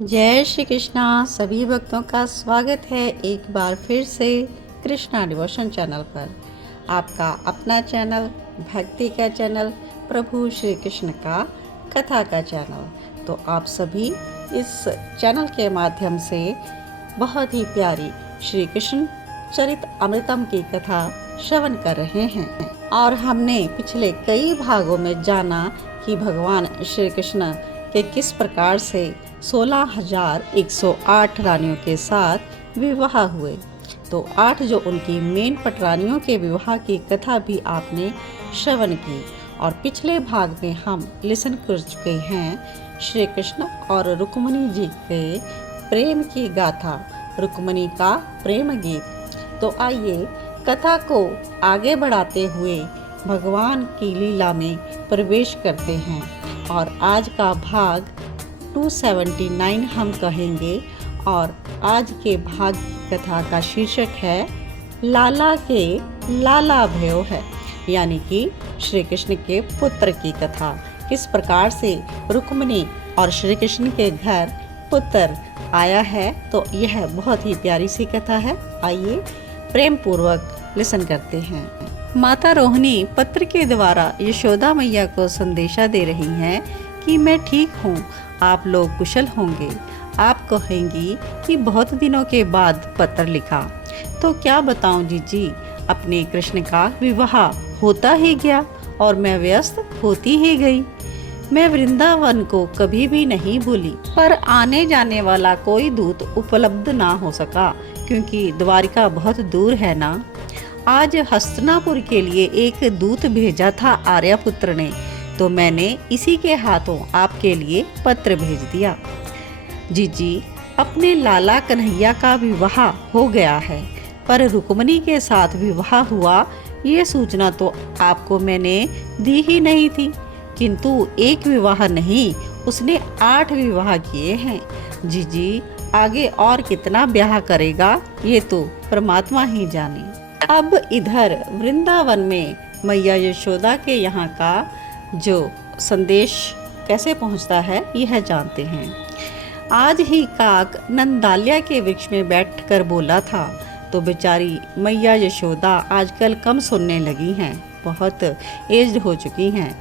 जय श्री कृष्णा। सभी भक्तों का स्वागत है एक बार फिर से कृष्णा डिवोशन चैनल पर। आपका अपना चैनल, भक्ति का चैनल, प्रभु श्री कृष्ण का कथा का चैनल। तो आप सभी इस चैनल के माध्यम से बहुत ही प्यारी श्री कृष्ण चरित अमृतम की कथा श्रवण कर रहे हैं। और हमने पिछले कई भागों में जाना कि भगवान श्री कृष्ण के किस प्रकार से 16,108 रानियों के साथ विवाह हुए। तो 8 जो उनकी मेन पटरानियों के विवाह की कथा भी आपने श्रवण की। और पिछले भाग में हम लिसन कर चुके हैं श्री कृष्ण और रुक्मिणी जी के प्रेम की गाथा, रुक्मिणी का प्रेम गीत। तो आइए कथा को आगे बढ़ाते हुए भगवान की लीला में प्रवेश करते हैं। और आज का भाग 279 हम कहेंगे। और आज के भाग कथा का शीर्षक है लाला के लाला भयो है, यानी कि श्री कृष्ण के पुत्र की कथा। किस प्रकार से रुक्मिणी और श्री कृष्ण के घर पुत्र आया है। तो यह बहुत ही प्यारी सी कथा है। आइए प्रेम पूर्वक लिसन करते हैं। माता रोहिणी पत्र के द्वारा यशोदा मैया को संदेशा दे रही हैं कि मैं ठीक हूँ, आप लोग कुशल होंगे। आप कहेंगी कि बहुत दिनों के बाद पत्र लिखा। तो क्या बताऊं जीजी, अपने कृष्ण का विवाह होता ही गया और मैं व्यस्त होती ही गई। मैं वृंदावन को कभी भी नहीं भूली, पर आने जाने वाला कोई दूत उपलब्ध ना हो सका, क्योंकि द्वारिका बहुत दूर है ना। आज हस्तिनापुर के लिए एक दूत भेजा था आर्यपुत्र ने, तो मैंने इसी के हाथों आपके लिए पत्र भेज दिया। जीजी, अपने लाला कन्हैया का विवाह हो गया है, पर रुक्मिणी के साथ विवाह हुआ ये सूचना तो आपको मैंने दी ही नहीं थी। किंतु एक विवाह नहीं, उसने 8 विवाह किए हैं। जीजी, आगे और कितना ब्याह करेगा ये तो परमात्मा ही जाने। अब इधर वृंदावन में मैया यशोदा के यहाँ का जो संदेश कैसे पहुँचता है यह जानते हैं। आज ही काक नंदालिया के वृक्ष में बैठकर बोला था, तो बेचारी मैया यशोदा आजकल कम सुनने लगी हैं, बहुत एज्ड हो चुकी हैं।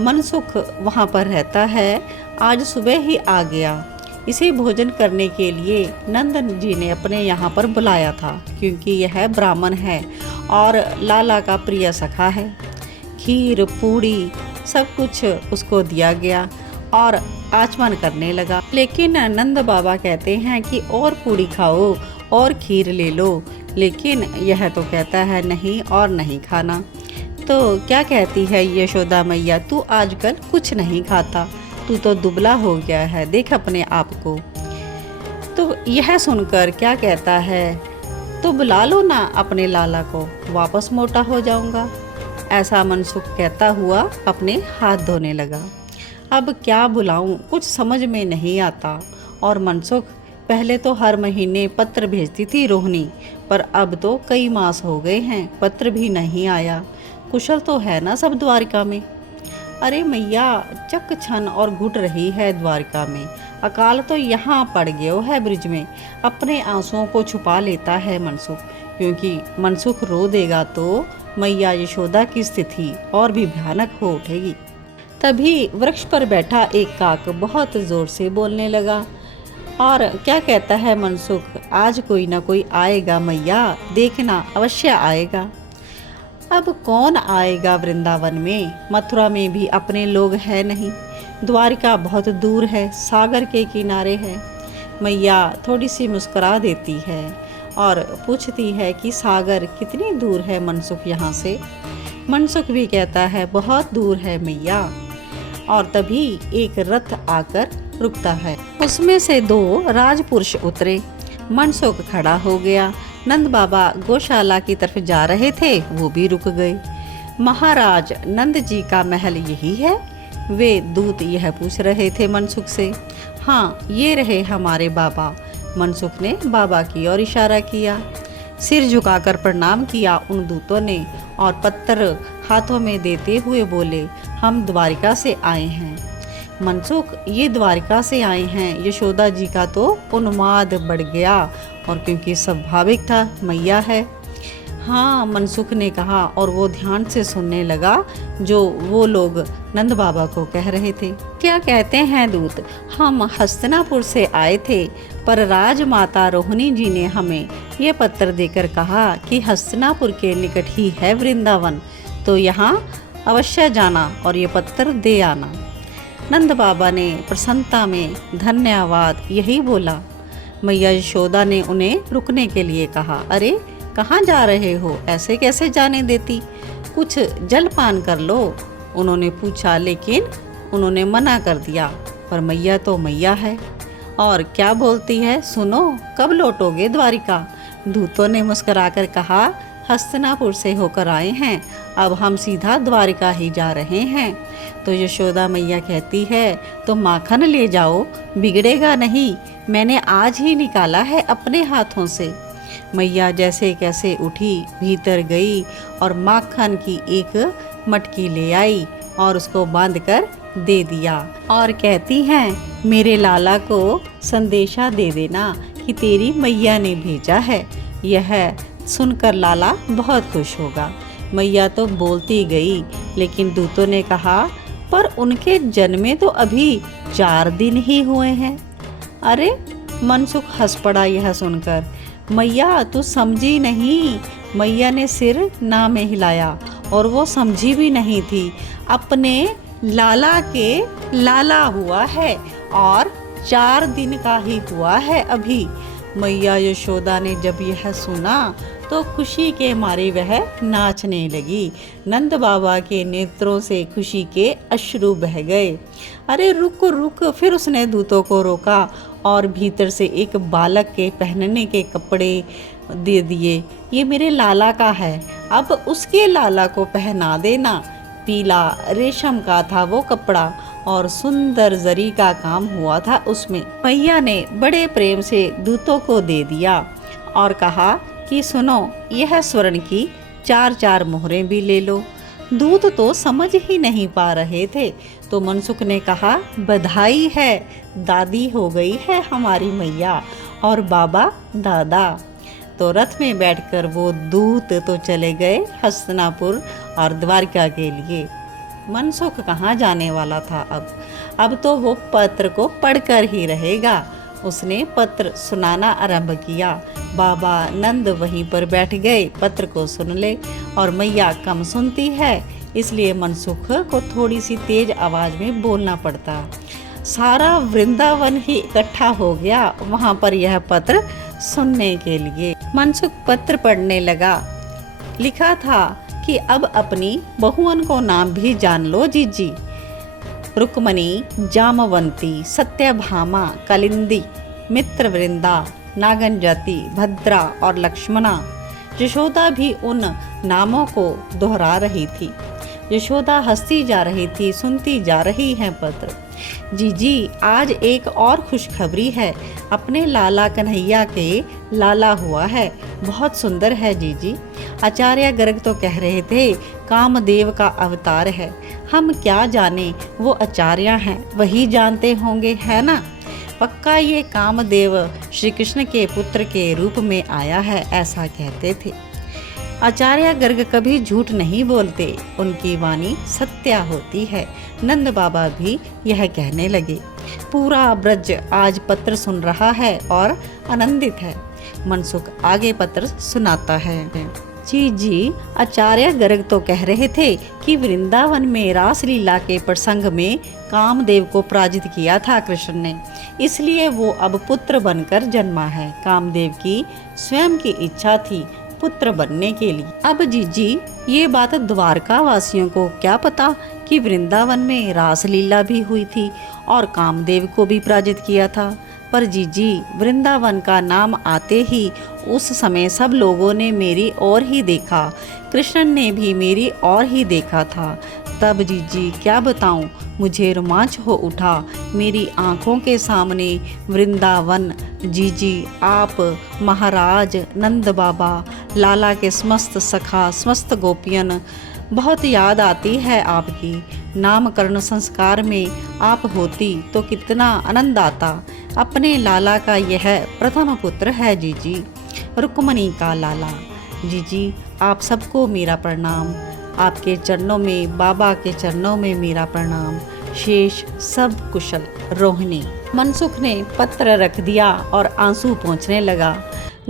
मनसुख वहाँ पर रहता है, आज सुबह ही आ गया। इसे भोजन करने के लिए नंदन जी ने अपने यहाँ पर बुलाया था, क्योंकि यह ब्राह्मण है और लाला का प्रिय सखा है। खीर पूड़ी सब कुछ उसको दिया गया और आचमन करने लगा। लेकिन नंद बाबा कहते हैं कि और पूड़ी खाओ और खीर ले लो, लेकिन यह तो कहता है नहीं और नहीं खाना। तो क्या कहती है यशोदा मैया, तू आजकल कुछ नहीं खाता, तू तो दुबला हो गया है, देख अपने आप को। तो यह सुनकर क्या कहता है, तो बुला लो ना अपने लाला को, वापस मोटा हो जाऊंगा। ऐसा मनसुख कहता हुआ अपने हाथ धोने लगा। अब क्या बुलाऊं, कुछ समझ में नहीं आता। और मनसुख पहले तो हर महीने पत्र भेजती थी रोहिणी, पर अब तो कई मास हो गए हैं, पत्र भी नहीं आया। कुशल तो है ना सब द्वारिका में। अरे मैया, चक छन और घुट रही है द्वारिका में, अकाल तो यहाँ पड़ गयो है ब्रिज में। अपने आंसुओं को छुपा लेता है मनसुख, क्योंकि मनसुख रो देगा तो मैया यशोदा की स्थिति और भी भयानक हो उठेगी। तभी वृक्ष पर बैठा एक काक बहुत जोर से बोलने लगा। और क्या कहता है मनसुख, आज कोई ना कोई आएगा मैया, देखना अवश्य आएगा। अब कौन आएगा वृंदावन में, मथुरा में भी अपने लोग हैं नहीं, द्वारिका बहुत दूर है, सागर के किनारे है। मैया थोड़ी सी मुस्कुरा देती है और पूछती है कि सागर कितनी दूर है मनसुख यहाँ से। मनसुख भी कहता है बहुत दूर है मैया। और तभी एक रथ आकर रुकता है, उसमें से 2 राजपुरुष उतरे। मनसुख खड़ा हो गया। नंद बाबा गौशाला की तरफ जा रहे थे, वो भी रुक गए। महाराज नंद जी का महल यही है? वे दूत यह पूछ रहे थे मनसुख से। हाँ, ये रहे हमारे बाबा। मनसुख ने बाबा की ओर इशारा किया। सिर झुकाकर प्रणाम किया उन दूतों ने और पत्र हाथों में देते हुए बोले, हम द्वारिका से आए हैं। मनसुख ये द्वारिका से आए हैं। यशोदा जी का तो उन्माद बढ़ गया, और क्योंकि स्वाभाविक था, मैया है। हाँ, मनसुख ने कहा, और वो ध्यान से सुनने लगा जो वो लोग नंद बाबा को कह रहे थे। क्या कहते हैं दूत, हम हस्तिनापुर से आए थे, पर राजमाता रोहिणी जी ने हमें ये पत्र देकर कहा कि हस्तिनापुर के निकट ही है वृंदावन, तो यहाँ अवश्य जाना और ये पत्र दे आना। नंद बाबा ने प्रसन्नता में धन्यवाद यही बोला। मैया यशोदा ने उन्हें रुकने के लिए कहा। अरे कहाँ जा रहे हो, ऐसे कैसे जाने देती, कुछ जलपान कर लो, उन्होंने पूछा, लेकिन उन्होंने मना कर दिया। पर मैया तो मैया है, और क्या बोलती है, सुनो, कब लौटोगे द्वारिका। दूतों ने मुस्कुराकर कहा, हस्तिनापुर से होकर आए हैं, अब हम सीधा द्वारिका ही जा रहे हैं। तो यशोदा मैया कहती है, तो माखन ले जाओ, बिगड़ेगा नहीं, मैंने आज ही निकाला है अपने हाथों से। मैया जैसे कैसे उठी, भीतर गई और माखन की एक मटकी ले आई और उसको बांधकर दे दिया, और कहती हैं, मेरे लाला को संदेशा दे देना कि तेरी मैया ने भेजा है। यह सुनकर लाला बहुत खुश होगा। मैया तो बोलती गई, लेकिन दूतों ने कहा, पर उनके जन्मे तो अभी 4 दिन ही हुए हैं। अरे, मनसुख हंस पड़ा यह सुनकर। मैया तू समझी नहीं, मैया ने सिर ना में हिलाया, और वो समझी भी नहीं थी। अपने लाला के लाला हुआ है और 4 दिन का ही हुआ है अभी। मैया यशोदा ने जब यह सुना तो खुशी के मारे वह नाचने लगी। नंद बाबा के नेत्रों से खुशी के अश्रु बह गए। अरे रुक रुक, फिर उसने दूतों को रोका और भीतर से एक बालक के पहनने के कपड़े दे दिए। ये मेरे लाला का है, अब उसके लाला को पहना देना। पीला रेशम का था वो कपड़ा और सुंदर जरी का काम हुआ था उसमें। मैया ने बड़े प्रेम से दूतों को दे दिया और कहा कि सुनो, यह स्वर्ण की 4-4 मोहरें भी ले लो। दूत तो समझ ही नहीं पा रहे थे, तो मनसुख ने कहा, बधाई है, दादी हो गई है हमारी मैया और बाबा दादा। तो रथ में बैठकर वो दूत तो चले गए हस्तिनापुर और द्वारिका के लिए। मनसुख कहाँ जाने वाला था अब तो वो पत्र को पढ़कर ही रहेगा। उसने पत्र सुनाना आरंभ किया। बाबा नंद वहीं पर बैठ गए, पत्र को सुन ले, और मैया कम सुनती है, इसलिए मनसुख को थोड़ी सी तेज आवाज में बोलना पड़ता। सारा वृंदावन ही इकट्ठा हो गया वहां पर यह पत्र सुनने के लिए। मनसुख पत्र पढ़ने लगा। लिखा था कि अब अपनी बहुओं को नाम भी जान लो जीजी। रुक्मणी, जामवंती, सत्यभामा, कलिंदी, मित्रवृंदा, नागनजती, भद्रा और लक्ष्मणा। यशोदा भी उन नामों को दोहरा रही थी। यशोदा हंसती जा रही थी, सुनती जा रही है पत्र। जीजी, आज एक और खुशखबरी है, अपने लाला कन्हैया के लाला हुआ है, बहुत सुंदर है जीजी। आचार्य गर्ग तो कह रहे थे कामदेव का अवतार है। हम क्या जाने, वो आचार्य हैं, वही जानते होंगे, है ना। पक्का ये कामदेव श्री कृष्ण के पुत्र के रूप में आया है, ऐसा कहते थे। आचार्य गर्ग कभी झूठ नहीं बोलते, उनकी वाणी सत्य होती है। नंद बाबा भी यह कहने लगे। पूरा ब्रज आज पत्र सुन रहा है और आनंदित है। मनसुख आगे पत्र सुनाता है। जी, आचार्य गर्ग तो कह रहे थे कि वृंदावन में रास लीला के प्रसंग में कामदेव को पराजित किया था कृष्ण ने, इसलिए वो अब पुत्र बनकर जन्मा है। कामदेव की स्वयं की इच्छा थी पुत्र बनने के लिए। अब जीजी, ये बात द्वारका वासियों को क्या पता कि वृंदावन में रास लीला भी हुई थी और कामदेव को भी पराजित किया था। पर जीजी, वृंदावन का नाम आते ही उस समय सब लोगों ने मेरी ओर ही देखा, कृष्ण ने भी मेरी ओर ही देखा था। तब जीजी क्या बताऊं, मुझे रोमांच हो उठा। मेरी आंखों के सामने वृंदावन, जीजी, आप, महाराज, नंद बाबा, लाला के समस्त सखा, समस्त गोपियन, बहुत याद आती है आपकी, नामकरण संस्कार में आप होती तो कितना आनंद आता। अपने लाला का यह प्रथम पुत्र है जीजी, रुक्मणी का लाला। जीजी आप सबको मेरा प्रणाम, आपके चरणों में, बाबा के चरणों में मेरा प्रणाम। शेष सब कुशल। रोहिणी। मनसुख ने पत्र रख दिया और आंसू पोंछने लगा।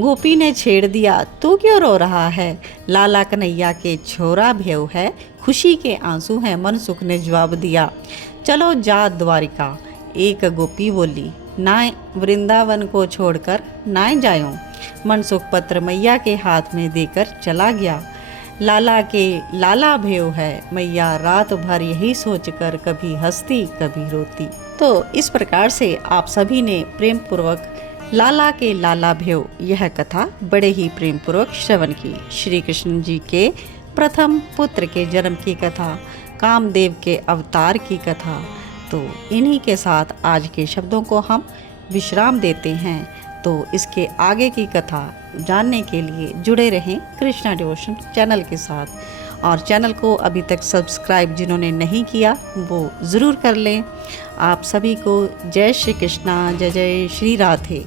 गोपी ने छेड़ दिया, तू क्यों रो रहा है? लाला कन्हैया के छोरा भेव है, खुशी के आंसू हैं। मनसुख ने जवाब दिया, चलो जा द्वारिका। एक गोपी बोली, ना वृंदावन को छोड़कर ना जायो। मनसुख पत्र मैया के हाथ में देकर चला गया। लाला के लाला भेव है, मैया रात भर यही सोचकर कभी हंसती कभी रोती। तो इस प्रकार से आप सभी ने प्रेम पूर्वक लाला के लाला भेव यह कथा बड़े ही प्रेम पूर्वक श्रवण की। श्री कृष्ण जी के प्रथम पुत्र के जन्म की कथा, कामदेव के अवतार की कथा। तो इन्हीं के साथ आज के शब्दों को हम विश्राम देते हैं। तो इसके आगे की कथा जानने के लिए जुड़े रहें कृष्णा डिवोशन चैनल के साथ। और चैनल को अभी तक सब्सक्राइब जिन्होंने नहीं किया वो ज़रूर कर लें। आप सभी को जय श्री कृष्णा, जय जय श्री राधे।